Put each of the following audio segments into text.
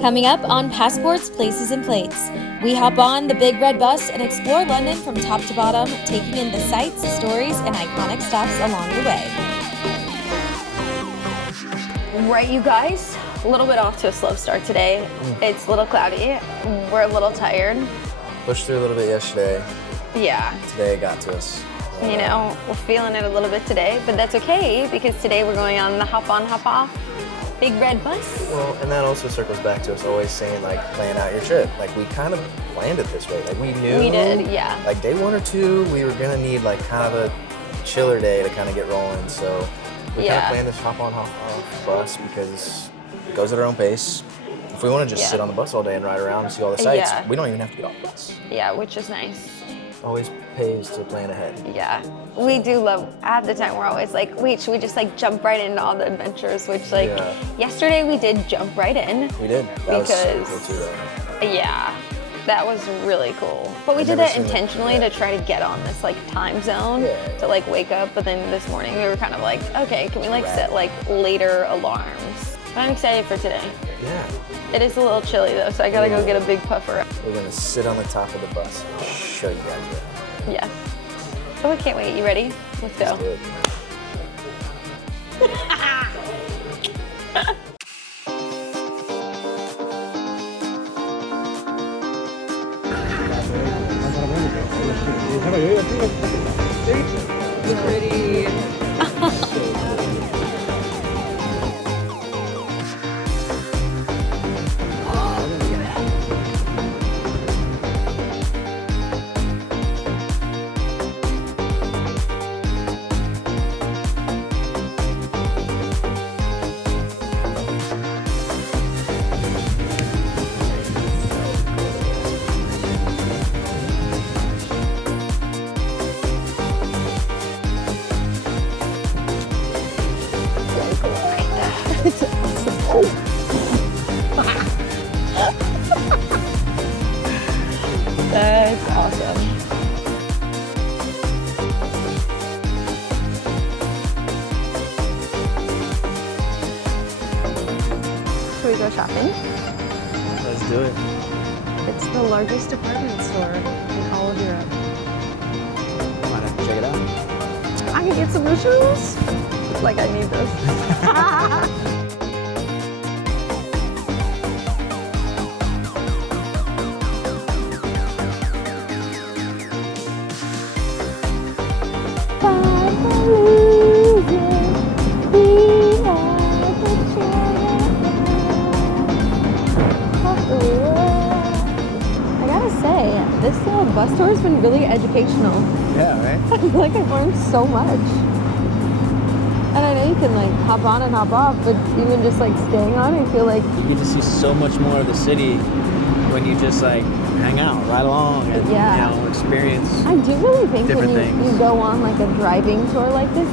Coming up on Passports, Places and Plates, we hop on the Big Red Bus and explore London from top to bottom, taking in the sights, stories, and iconic stops along the way. Right, you guys, a little bit off to a slow start today. It's a little cloudy. We're a little tired. Pushed through a little bit yesterday. Yeah. Today it got to us. You know, we're feeling it a little bit today, but that's okay because today we're going on the hop on, hop off Big Red Bus. Well, and that also circles back to us always saying, like, plan out your trip. Like, we kind of planned it this way. Like, we knew. We did, yeah. Like, day 1 or 2, we were going to need, like, kind of a chiller day to kind of get rolling. So we kind of planned this hop on, hop off bus because it goes at our own pace. If we want to just sit on the bus all day and ride around and see all the sights, we don't even have to get off the bus. Yeah, which is nice. Always pays to plan ahead. Yeah, we do love, at the time we're always like, wait, should we just like jump right into all the adventures? Which like, yesterday we did jump right in. We did, that was super cool too though. Yeah, that was really cool. But we did that intentionally to try to get on this like time zone to like wake up. But then this morning we were kind of like, okay, can we like set like later alarms? But I'm excited for today. Yeah. It is a little chilly though, so I gotta go get a big puffer. We're gonna sit on the top of the bus and show you guys around. Yes. Oh, I can't wait. You ready? Let's go. Let's do It's pretty. That's awesome. Should we go shopping? Let's do it. It's the largest department store in all of Europe. Might have to check it out. I can get some new shoes. Like I need this. I gotta say, this bus tour has been really educational. Yeah, right? I feel like I've learned so much. And I know you can like hop on and hop off, but even just like staying on, I feel like you get to see so much more of the city when you just like hang out, ride along, and you know, experience. I do really think different when you go on like a driving tour like this,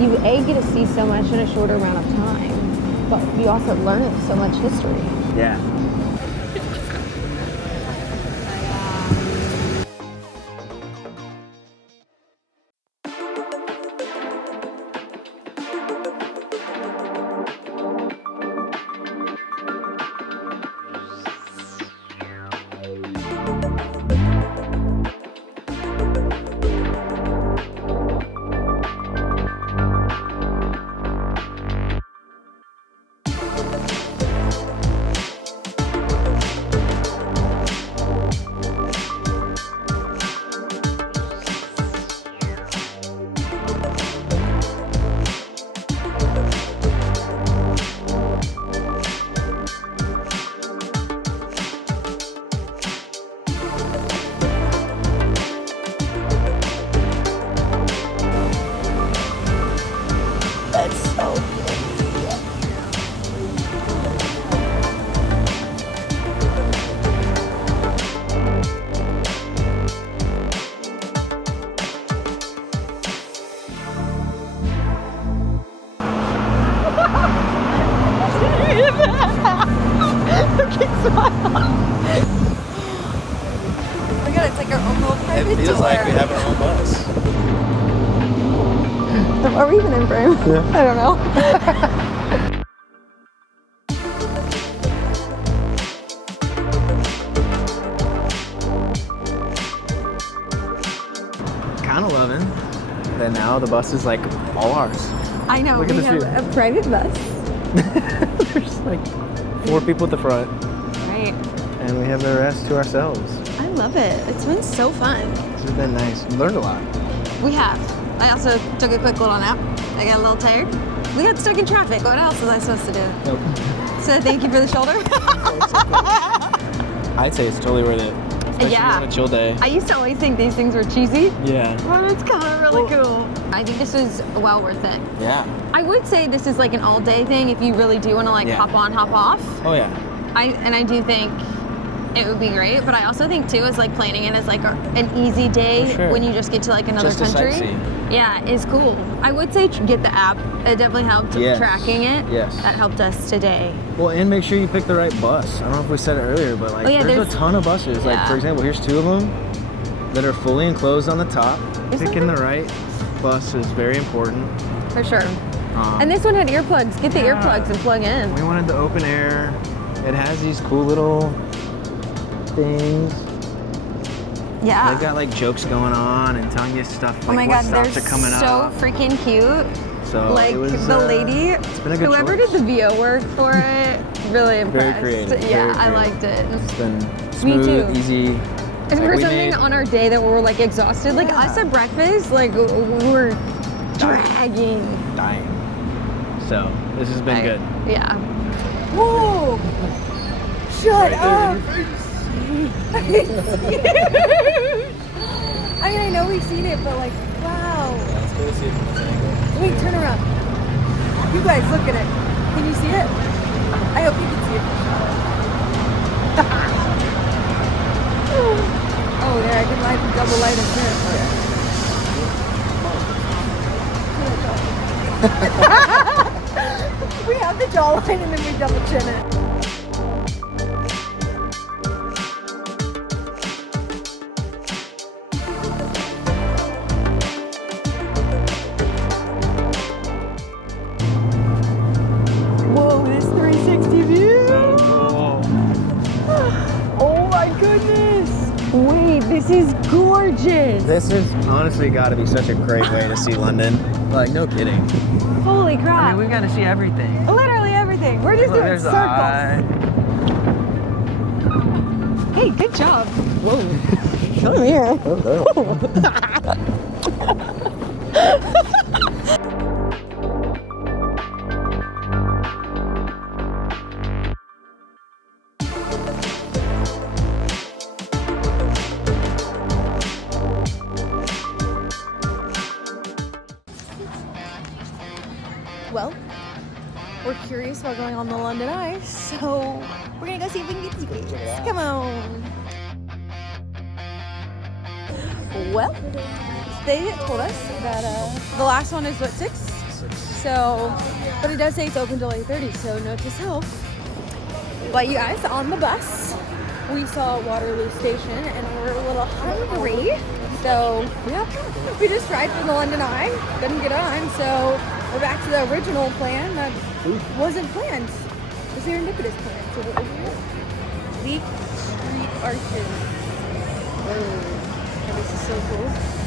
you get to see so much in a shorter amount of time, but you also learn so much history. Yeah. It feels like we have our own bus. Are we even in frame? Yeah. I don't know. now the bus is like all ours. I know. Look at we this have view. a private bus. There's like 4 people at the front, Right. and we have the rest to ourselves. I love it. It's been so fun. This has been nice. We learned a lot. We have. I also took a quick little nap. I got a little tired. We got stuck in traffic. What else was I supposed to do? Nope. So thank you for the shoulder. I'd say it's totally worth it. Especially Yeah. on a chill day. I used to always think these things were cheesy, Yeah. but it's kind of really cool. I think this was well worth it. Yeah. I would say this is like an all-day thing if you really do want to like Yeah. hop on, hop off. Oh yeah. I do think it would be great, but I also think too is like planning it as like an easy day For sure. when you just get to like another Just to country. sightsee. Yeah, is cool. I would say get the app. It definitely helped Yes. tracking it. Yes. That helped us today. Well, and make sure you pick the right bus. I don't know if we said it earlier, but like Oh, yeah, there's a ton of buses. Like yeah. for example, here's 2 of them that are fully enclosed on the top. Picking the right bus is very important. For sure. And this one had earplugs. Get the Yeah. earplugs and plug in. We wanted the open air. It has these cool little things. Yeah. They've got like jokes going on and telling you stuff like Oh my what god, they're stops are coming so up. freaking cute. So Like it was, the lady, it's been a good whoever choice. did the VO work for it, really impressed. creative, Yeah, very I creative. liked it. It's been Me smooth, too. easy. And Like, for we something made- on our day that we were like exhausted, like us at breakfast, like we were dragging. dying. So this has been good. Yeah. Whoa! Shut up! I mean, I know we've seen it, but like, wow. Let's go see it from this angle. Wait, turn around. You guys, look at it. Can you see it? I hope you can see it. Oh, there, I can light double light and turn it for you. We have the jawline and then we double chin it. Whoa, this 360 view! So cool. Oh my goodness! Wait, this is gorgeous. This has honestly got to be such a great way to see London. Like, no kidding. Holy I crap. mean, we've got to see everything. Literally everything. We're just Look, doing there's the circles. eye. Hey, good job. Come here. Well, we're curious about going on the London Eye, so we're gonna go see if we can get tickets. Come on. Well, they told us that the last one is what, 6? So, but it does say it's open till 8:30, so note to self. But you guys, on the bus, we saw Waterloo Station and we're a little hungry. So, yeah, we just tried for the London Eye, couldn't get on, so we're back to the original plan that wasn't planned. The serendipitous plan. So over here, Leake Street Arches. Whoa, this is so cool.